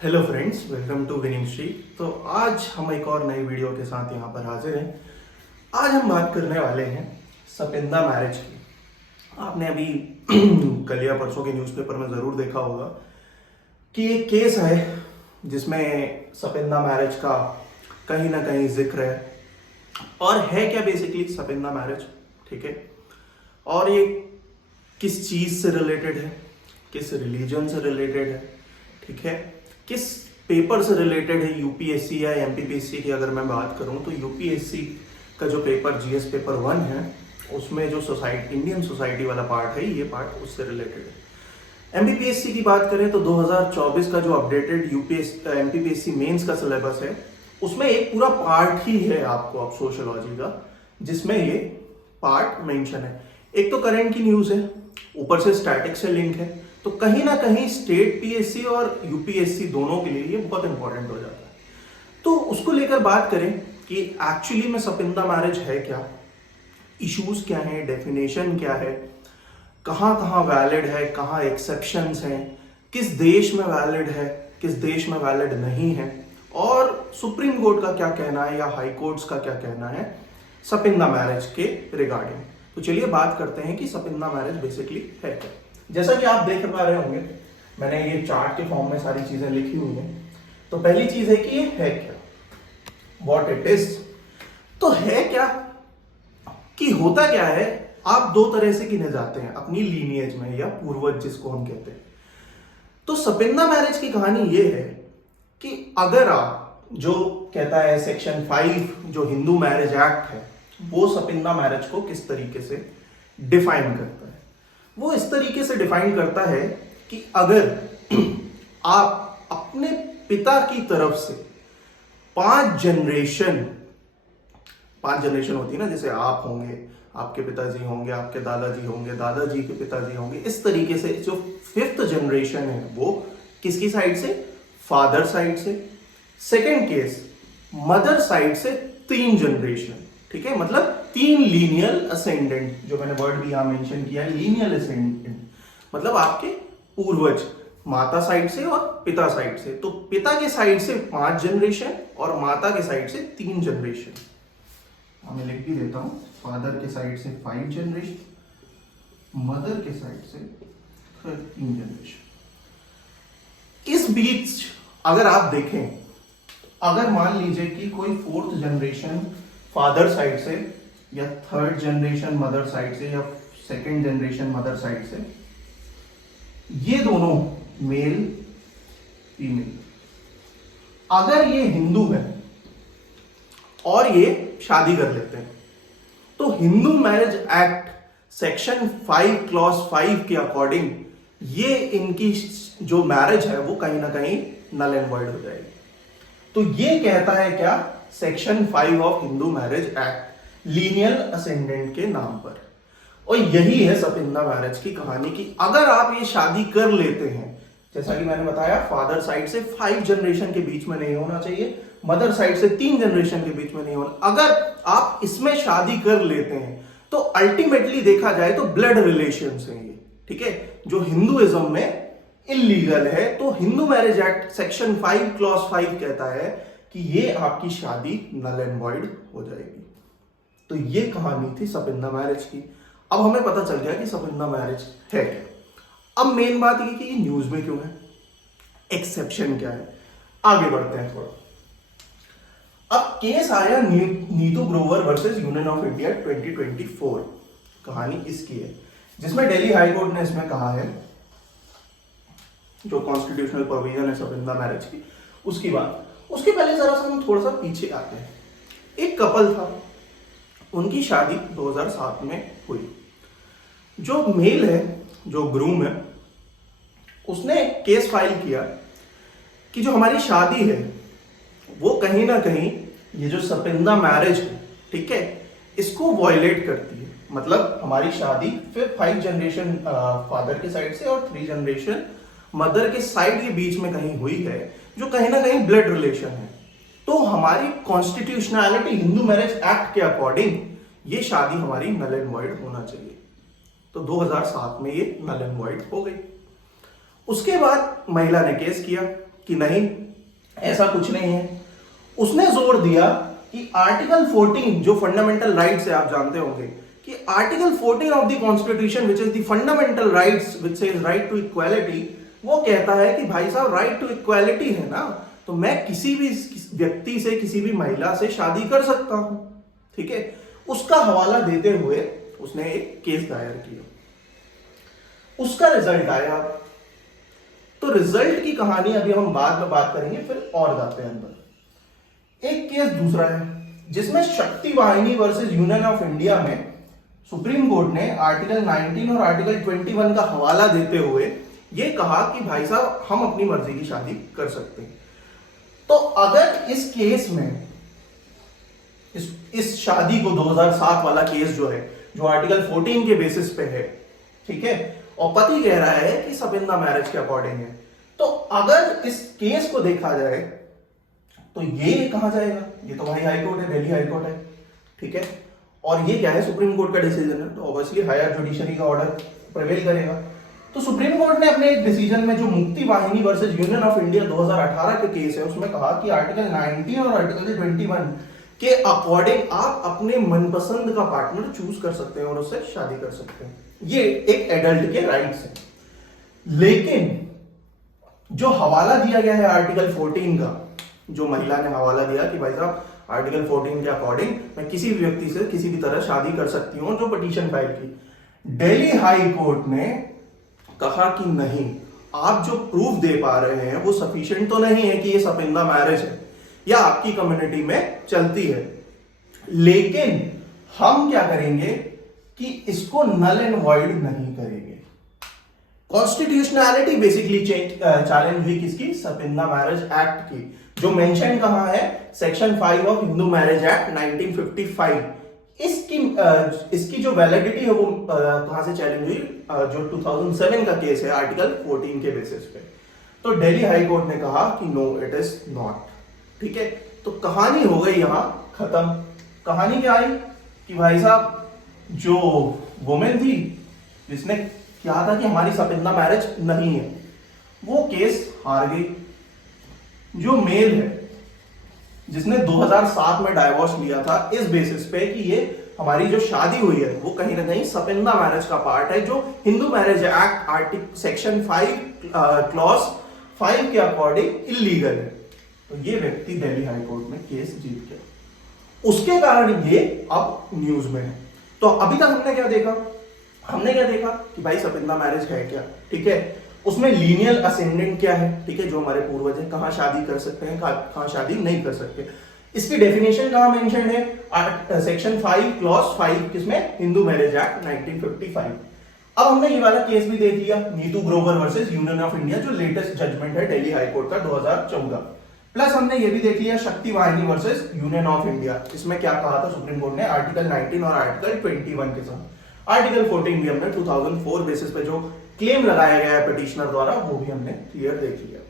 Hello friends, welcome to winning street. तो आज हम एक और नई वीडियो के साथ यहाँ पर हाजिर हैं। आज हम बात करने वाले हैं सपिंदा मैरिज की। आपने अभी कल या परसों के न्यूज़पेपर में ज़रूर देखा होगा कि एक केस है जिसमें सपिंदा मैरिज का कहीं ना कहीं जिक्र है। और है क्या बेसिकली सपिंदा मैरिज, ठीक है, और ये किस चीज़ से रिलेटेड है, किस रिलीजन से रिलेटेड है, ठीक है, किस पेपर से रिलेटेड है। यूपीएससी या एमपीपीएससी की अगर मैं बात करूं तो यूपीएससी का जो पेपर जीएस पेपर 1 है उसमें जो सोसाइटी इंडियन सोसाइटी वाला पार्ट है, ये पार्ट उससे रिलेटेड है। एमपीपीएससी की बात करें तो 2024 का जो अपडेटेड एमपीपीएससी मेंस का सिलेबस है उसमें एक पूरा पार्ट ही है आपको अब सोशियोलॉजी का, जिसमें ये पार्ट मेंशन है। एक तो करंट की न्यूज है, ऊपर से स्टैटिक से लिंक है, तो कहीं ना कहीं स्टेट पीएससी और यूपीएससी दोनों के लिए ये बहुत इंपॉर्टेंट हो जाता है। तो उसको लेकर बात करें कि एक्चुअली में सपिंदा मैरिज है क्या, इश्यूज क्या है, डेफिनेशन क्या है, कहाँ कहाँ वैलिड है, कहाँ एक्सेप्शंस हैं, किस देश में वैलिड है, किस देश में वैलिड नहीं है, और सुप्रीम कोर्ट का क्या कहना है या हाई कोर्ट्स का क्या कहना है सपिंदा मैरिज के रिगार्डिंग। तो चलिए बात करते हैं कि सपिंदा मैरिज बेसिकली है क्या। जैसा कि आप देख पा रहे होंगे, मैंने ये चार्ट के फॉर्म में सारी चीजें लिखी हुई हैं। तो पहली चीज है कि ये है क्या, व्हाट इट इज। तो है क्या कि होता क्या है, आप दो तरह से गिने जाते हैं अपनी लीनिएज में या पूर्वज जिसको हम कहते हैं। तो सपिंदा मैरिज की कहानी ये है कि अगर आप जो कहता है सेक्शन 5 जो हिंदू मैरिज एक्ट है वो सपिंदा मैरिज को किस तरीके से डिफाइन करता है, वो इस तरीके से डिफाइन करता है कि अगर आप अपने पिता की तरफ से 5 जनरेशन होती है ना, जैसे आप होंगे, आपके पिताजी होंगे, आपके दादाजी होंगे, दादाजी के पिताजी होंगे, इस तरीके से जो 5th जनरेशन है वो किसकी साइड से, फादर साइड से। सेकेंड केस मदर साइड से 3 जनरेशन, ठीक है, मतलब 3 लीनियल असेंडेंट, जो मैंने वर्ड भी यहां मेंशन किया है, लीनियल असेंडेंट मतलब आपके पूर्वज माता साइड से और पिता साइड से। तो पिता के साइड से 5 जनरेशन और माता के साइड से 3 जनरेशन। मैं लिख भी देता हूं, फादर के साइड से 5 जनरेशन, मदर के साइड से 3 जनरेशन। इस बीच अगर आप देखें, अगर मान लीजिए कि कोई 4th जनरेशन फादर साइड से या 3rd जनरेशन मदर साइड से या 2nd जनरेशन मदर साइड से, ये दोनों मेल फीमेल, अगर ये हिंदू है और ये शादी कर लेते हैं तो Hindu marriage act section 5 clause 5 के अकॉर्डिंग ये इनकी जो मैरिज है वो कहीं ना कहीं नल एंड वॉइड हो जाएगी। तो ये कहता है क्या, section 5 of Hindu marriage act lineal ascendant के नाम पर। और यही है सपिंदा मैरिज की कहानी कि अगर आप ये शादी कर लेते हैं, जैसा कि मैंने बताया, फादर साइड से 5 जनरेशन के बीच में नहीं होना चाहिए, मदर साइड से 3 जनरेशन के बीच में नहीं होना, अगर आप इसमें शादी कर लेते हैं तो अल्टीमेटली देखा जाए तो ब्लड रिलेशंस हैं ये, ठीक है, जो हिंदुइज्म में इलीगल है। तो Hindu marriage act section 5 clause 5 कहता है कि ये आपकी शादी नल एंड वॉइड हो जाएगी। तो ये कहानी थी सपिंदा मैरिज की। अब हमें पता चल गया कि सपिंदा मैरिज है क्या। अब मेन बात ये कि ये न्यूज में क्यों है, एक्सेप्शन क्या है, आगे बढ़ते हैं थोड़ा। अब केस आया Neetu Grover versus union of India 2024, कहानी इसकी है, जिसमें दिल्ली हाई कोर्ट ने इसमें कहा है, जो कॉन्स्टिट्यूशनल प्रोविजन है सपिंदा मैरिज की उसकी बात। उसके पहले जरा सा हम थोड़ा सा पीछे आते हैं। एक कपल था, उनकी शादी 2007 में हुई। जो मेल है, जो ग्रूम है, उसने केस फाइल किया कि जो हमारी शादी है वो कहीं ना कहीं ये जो सपिंदा मैरिज है, ठीक है, इसको वॉयलेट करती है। मतलब हमारी शादी फिर 5 जनरेशन फादर के साइड से और 3 जनरेशन मदर के साइड के बीच में कहीं हुई है, जो कहीं ना कहीं ब्लड रिलेशन है। तो हमारी कॉन्स्टिट्यूशनैलिटी हिंदू मैरिज एक्ट के अकॉर्डिंग ये शादी हमारी नल एंड वॉइड होना चाहिए। तो 2007 में ये नल एंड वॉइड हो गई। उसके बाद महिला ने केस किया कि नहीं, ऐसा कुछ नहीं है। उसने जोर दिया कि आर्टिकल 14 जो फंडामेंटल राइट्स है, आप जानते होंगे कि article 14 of the constitution which is the fundamental rights which says right to equality, वो कहता है कि भाई साहब राइट टू इक्वालिटी है ना, तो मैं किसी भी व्यक्ति से, किसी भी महिला से शादी कर सकता हूं, ठीक है। उसका हवाला देते हुए उसने एक केस दायर किया, उसका रिजल्ट आया। तो रिजल्ट की कहानी अभी हम बाद में बात करेंगे, फिर और जाते हैं अंदर। एक केस दूसरा है जिसमें शक्ति वाहिनी वर्सेस यूनियन ऑफ इंडिया में सुप्रीम कोर्ट ने आर्टिकल 19 और आर्टिकल 21 का हवाला देते हुए ये कहा कि भाई साहब हम अपनी मर्जी की शादी कर सकते हैं। तो अगर इस केस में इस शादी को 2007 वाला केस जो है, जो आर्टिकल 14 के बेसिस पे है, ठीक है, और पति कह रहा है कि सब इन द मैरिज के अकॉर्डिंग है, तो अगर इस केस को देखा जाए तो ये कहां जाएगा? ये तो भाई हाई कोर्ट है, दिल्ली हाई कोर्ट है, ठीक है, और ये क्या है, सुप्रीम कोर्ट का डिसीजन है, तो ऑब्वियसली हायर जुडिशरी का ऑर्डर प्रिवेल करेगा। तो सुप्रीम कोर्ट ने अपने एक डिसीजन में, जो मुक्ति वाहिनी वर्सेस यूनियन ऑफ इंडिया 2018 के केस है, उसमें कहा कि आर्टिकल 19 और आर्टिकल 21 के अकॉर्डिंग आप अपने मनपसंद का पार्टनर चूज कर सकते हैं और उससे शादी कर सकते हैं। ये एक एडल्ट के राइट्स हैं। लेकिन जो हवाला दिया गया है आर्टिकल 14 का, जो महिला ने हवाला दिया कि भाई साहब आर्टिकल 14 के अकॉर्डिंग मैं किसी भी व्यक्ति से किसी भी तरह शादी कर सकती हूं, जो पिटीशन फाइल की, दिल्ली हाई कोर्ट ने कहा कि नहीं, आप जो प्रूफ दे पा रहे हैं वो सफिशिएंट तो नहीं है कि ये सब इन द मैरिज है या आपकी कम्युनिटी में चलती है, लेकिन हम क्या करेंगे कि इसको नल एंड वॉइड नहीं करेंगे। कॉन्स्टिट्यूशनैलिटी बेसिकली चैलेंज हुई किसकी? सपिंदा मैरिज एक्ट की, जो मेंशन कहां है? Section 5 of Hindu marriage act 1955। इसकी जो वैलिडिटी है वो कहां से चैलेंज हुई? जो 2007 का केस है आर्टिकल 14 के बेसिस पे। तो दिल्ली हाई कोर्ट ने कहा कि नो, इट इज नॉट, ठीक है। तो कहानी हो गई यहां खत्म। कहानी क्या आई कि भाई साहब जो वुमेन थी जिसने कहा था कि हमारी सपिंदा मैरिज नहीं है, वो केस हार गई। जो मेल है जिसने 2007 में डाइवोर्स लिया था इस बेसिस पे कि ये हमारी जो शादी हुई है वो कहीं ना कहीं सपिंदा मैरिज का पार्ट है, जो Hindu marriage act article section 5 clause 5 के अकॉर्डिंग इलीगल है। तो ये व्यक्ति दिल्ली हाई कोर्ट में केस जीत गया, उसके कारण ये अब न्यूज में है। तो अभी तक हमने क्या देखा? हमने क्या देखा कि भाई सपिंदा मैरिज है क्या, ठीक है, उसमें लीनियल असेंडेंट क्या है, ठीक है, जो हमारे पूर्वज हैं, कहां शादी कर सकते हैं, कहां शादी नहीं कर सकते, इसकी डेफिनेशन कहां मेंशन है? सेक्शन 5 क्लॉज 5 किसमें? Hindu marriage act 1955। अब हमने ये वाला केस भी देख लिया, Neetu Grover versus union of India, जो लेटेस्ट जजमेंट है दिल्ली हाई कोर्ट का 2014। प्लस हमने ये भी देख लिया शक्ति वाहिनी वर्सेस यूनियन ऑफ इंडिया, इसमें क्या कहा था सुप्रीम कोर्ट ने आर्टिकल 19 और आर्टिकल 21 के साथ। आर्टिकल 14 भी हमने 2004 बेसिस पे जो क्लेम लगाया गया है पिटिशनर द्वारा, वो भी हमने क्लियर देख लिया।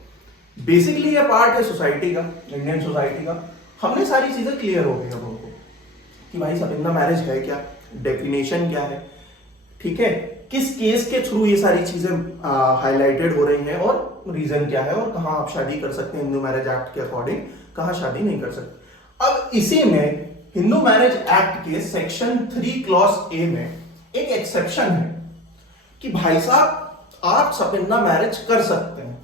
बेसिकली ये पार्ट है सोसाइटी का, इंडियन सोसाइटी का। हमने सारी चीजें क्लियर हो गई अब हमको कि भाई सपिंदा मैरिज है क्या, डेफिनेशन क्या है, ठीक है, किस केस के थ्रू ये सारी चीजें हाईलाइटेड हो रही हैं और रीजन क्या है, और कहां आप शादी कर सकते हैं हिंदू मैरिज एक्ट के अकॉर्डिंग, कहां शादी नहीं कर सकते। अब इसी में हिंदू मैरिज एक्ट के सेक्शन 3 क्लॉज ए में एक एक्सेप्शन है कि भाई साहब आप सपिंदा मैरिज कर सकते हैं।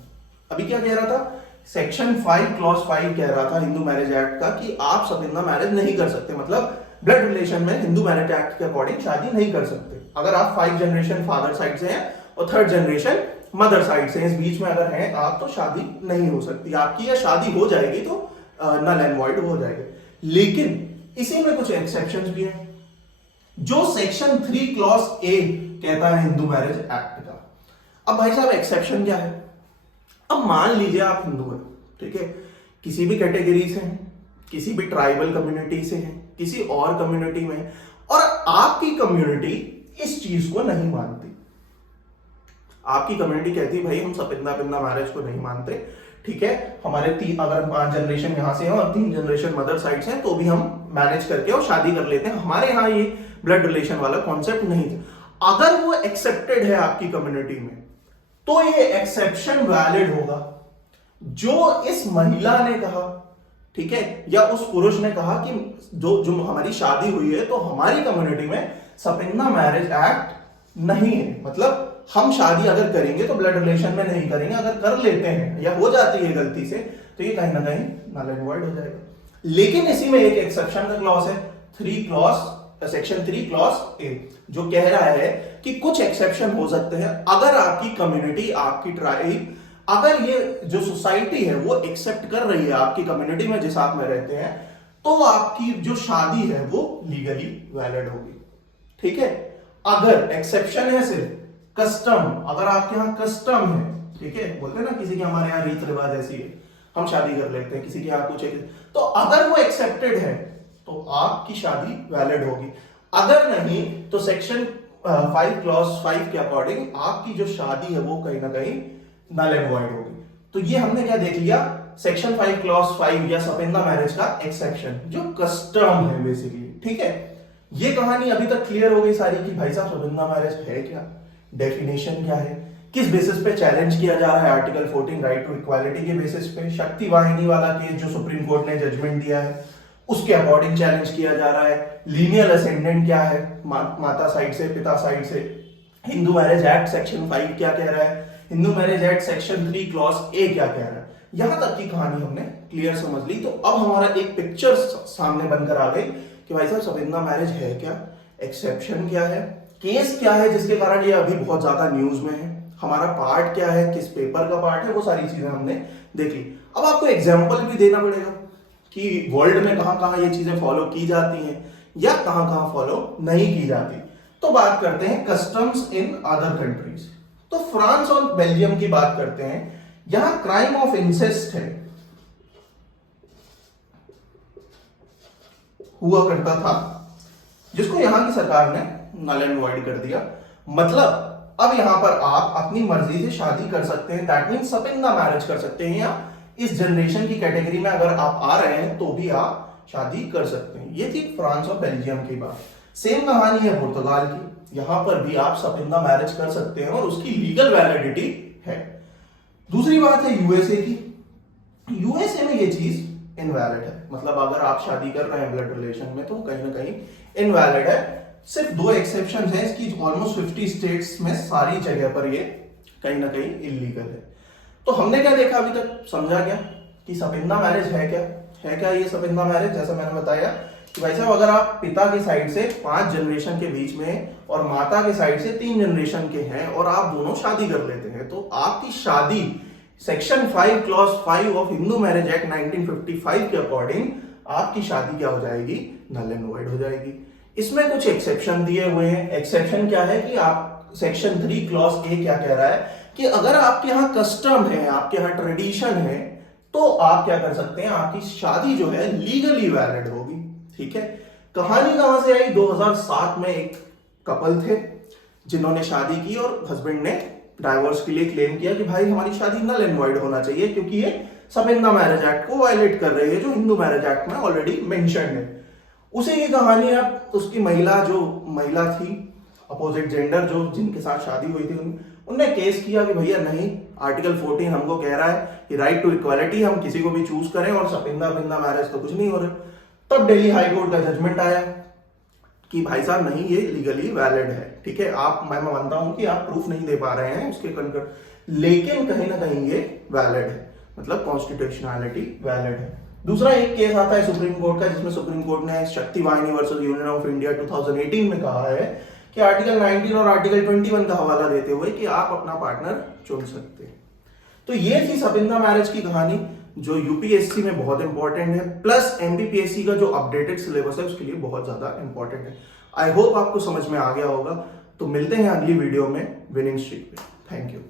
अभी क्या कह रहा था? सेक्शन 5 क्लॉज 5 कह रहा था हिंदू मैरिज एक्ट का कि आप सपिंदा मैरिज नहीं कर सकते, मतलब ब्लड रिलेशन में हिंदू मैरिज एक्ट के अकॉर्डिंग शादी नहीं कर सकते। अगर आप 5 जनरेशन फादर साइड से हैं और 3rd जनरेशन मदर साइड से, इस बीच में अगर हैं आप, तो शादी नहीं हो सकती आपकी, या शादी हो जाएगी तो नल एंड वॉइड हो जाएगी। लेकिन इसी में कुछ एक्सेप्शंस भी हैं, जो सेक्शन 3 क्लॉज ए कहता है हिंदू मैरिज एक्ट का। अब भाई साहब एक्सेप्शन क्या है? अब मान लीजिए आप हिंदू हैं, ठीक है, किसी भी कैटेगरी से हैं, किसी भी ट्राइबल कम्युनिटी से हैं, किसी और कम्युनिटी में, और आपकी कम्युनिटी इस चीज को नहीं मानती। आपकी कम्युनिटी कहती है भाई हम सपिंदा मैरिज को नहीं मानते, ठीक है, हमारे अगर 5 जनरेशन यहां से हैं और 3 जनरेशन मदर साइड से हैं तो भी हम मैनेज करके और शादी कर लेते हैं, हमारे यहाँ ये ब्लड रिलेशन वाला कॉन्सेप्ट नहीं था। अगर वो एक्सेप्टेड है आपकी कम्युनिटी में तो ये एक्सेप्शन वैलिड होगा। जो इस महिला ने कहा, ठीक है, या उस पुरुष ने कहा कि जो हमारी शादी हुई है तो हमारी कम्युनिटी में सपिंदा मैरिज एक्ट नहीं है, मतलब हम शादी अगर करेंगे तो ब्लड रिलेशन में नहीं करेंगे, अगर कर लेते हैं या हो जाती है गलती से तो ये कहीं ना कहीं नल एंड वॉइड हो जाएगा। लेकिन इसी में एक एक्सेप्शन का क्लॉज है, सेक्शन 3 क्लॉज ए, जो कह रहा है कि कुछ एक्सेप्शन हो सकते हैं अगर आपकी कम्युनिटी, आपकी ट्राइब, अगर ये जो सोसाइटी है वो एक्सेप्ट कर रही है आपकी कम्युनिटी में जिस आप में रहते हैं, तो आपकी जो शादी है वो लीगली वैलिड होगी। ठीक है, अगर एक्सेप्शन है सिर्फ कस्टम, अगर आपके यहाँ कस्टम है, ठीक है, बोलते हैं ना किसी के हमारे यहाँ रीत रिवाज ऐसी है, हम शादी कर लेते हैं, किसी के यहाँ कुछ है, तो अगर वो एक्सेप्टेड है तो आपकी शादी वैलिड होगी। अगर नहीं तो सेक्शन 5 क्लॉज 5 के अकॉर्डिंग आपकी जो शादी है वो कहीं ना कहीं नल एंड वॉइड होगी। तो ये हमने क्या देख लिया, सेक्शन 5 क्लॉज 5 या सपिंदा मैरिज का एक्सेप्शन जो कस्टम है बेसिकली। ठीक है, ये कहानी अभी तक क्लियर हो गई सारी कि भाई साहब सपिंदा मैरिज है क्या, डेफिनेशन क्या है, किस बेसिस पे चैलेंज किया जा रहा है, आर्टिकल 14 राइट टू इक्वालिटी के बेसिस पे, शक्ति वाहिनी वाला केस जो सुप्रीम कोर्ट ने जजमेंट दिया है उसके अकॉर्डिंग चैलेंज किया जा रहा है, लीनियर असेंडेंट क्या है, माता साइड से पिता साइड से, हिंदू मैरिज एक्ट सेक्शन 5 क्या कह रहा है, Hindu marriage act section 3 clause A क्या कह रहा है। यहां तक की कहानी हमने क्लियर समझ ली। तो अब हमारा एक पिक्चर सामने बनकर आ गई कि भाई साहब सपिंदा मैरिज है क्या, एक्सेप्शन क्या है, केस क्या है जिसके कारण ये अभी बहुत ज्यादा न्यूज में है, हमारा पार्ट क्या है, किस पेपर का पार्ट है, वो सारी चीजें हमने देख ली। अब आपको एग्जाम्पल भी देना पड़ेगा कि वर्ल्ड में कहां कहां ये चीजें फॉलो की जाती हैं या कहां कहां फॉलो नहीं की जाती। तो बात करते हैं कस्टम्स इन अदर कंट्रीज। तो फ्रांस और बेल्जियम की बात करते हैं, यहां क्राइम ऑफ इंसेस्ट है, हुआ करता था, जिसको यहां की सरकार ने नल एंड वॉइड कर दिया। मतलब अब यहां पर आप अपनी मर्जी से शादी कर सकते हैं, दैट मीन सपिंदा मैरिज कर सकते हैं, या इस जनरेशन की कैटेगरी में अगर आप आ रहे हैं तो भी आप शादी कर सकते हैं। ये थी फ्रांस और बेल्जियम की बात। सेम कहानी है पुर्तगाल की, यहां पर भी आप सपिंदा मैरिज कर सकते हैं और उसकी लीगल वैलिडिटी है। दूसरी बात है यूएसए की, यूएसए में ये चीज इनवैलिड है, मतलब अगर आप शादी कर रहे हैं ब्लड रिलेशन में तो कहीं ना कहीं इनवैलिड है। सिर्फ 2 एक्सेप्शन है इसकी, ऑलमोस्ट 50 स्टेट्स में सारी जगह पर ये कहीं ना कहीं इलीगल है। तो हमने क्या देखा अभी तक, समझा क्या कि सपिंदा मैरिज है क्या ये सपिंदा मैरिज, जैसा मैंने बताया कि भाई साहब अगर आप पिता की साइड से 5 जनरेशन के बीच में और माता के साइड से 3 जनरेशन के हैं और आप दोनों शादी कर लेते हैं तो आपकी शादी section 5 clause 5 of Hindu marriage act 1955 के अकॉर्डिंग आपकी शादी क्या हो जाएगी, नल एंड वॉइड हो जाएगी। इसमें कुछ एक्सेप्शन दिए हुए हैं। एक्सेप्शन क्या है कि आप सेक्शन 3 क्लॉज ए क्या कह रहा है कि अगर आपके यहाँ कस्टम है, आपके यहाँ ट्रेडिशन है, तो आप क्या कर सकते हैं, आपकी शादी जो है लीगली वैलिड होगी। ठीक है, कहानी कहां से आई, 2007 में एक कपल थे जिन्होंने शादी की और हस्बैंड ने डाइवोर्स के लिए क्लेम किया कि भाई हमारी शादी नल एंड वॉइड होना चाहिए क्योंकि ये सपिंदा मैरिज एक्ट को वायलेट कर रही है जो हिंदू मैरिज एक्ट में ऑलरेडी मेंशन्ड है। उसी की कहानी अब उसकी जो महिला थी अपोजिट जेंडर जो जिनके साथ शादी हुई थी उनने केस किया कि भैया नहीं, आर्टिकल 14 हमको कह रहा है कि राइट टू इक्वालिटी, हम किसी को भी चूज करें और सपिंदा मैरिज तो कुछ नहीं हो रहा। तब दिल्ली हाई कोर्ट का जजमेंट आया कि भाई साहब नहीं, ये लीगली वैलिड है। ठीक है, मैं मानता हूं कि आप प्रूफ नहीं दे पा रहे हैं उसके कंकर, लेकिन कहीं ना कहीं ये वैलिड है, मतलब कॉन्स्टिट्यूशनैलिटी वैलिड है। दूसरा एक केस आता है सुप्रीम कोर्ट का, जिसमें सुप्रीम कोर्ट ने शक्ति वाहिनी वर्सेस यूनियन ऑफ इंडिया 2018 में कहा है कि आर्टिकल 19 और आर्टिकल 21 का हवाला देते हुए कि आप अपना पार्टनर चुन सकते हैं। तो ये थी सपिंदा मैरिज की कहानी जो यूपीएससी में बहुत इंपॉर्टेंट है, प्लस एमपीपीएससी का जो अपडेटेड सिलेबस है उसके लिए बहुत ज्यादा इंपॉर्टेंट है। आई होप आपको समझ में आ गया होगा। तो मिलते हैं अगली वीडियो में विनिंग स्ट्रीक पे। Thank you.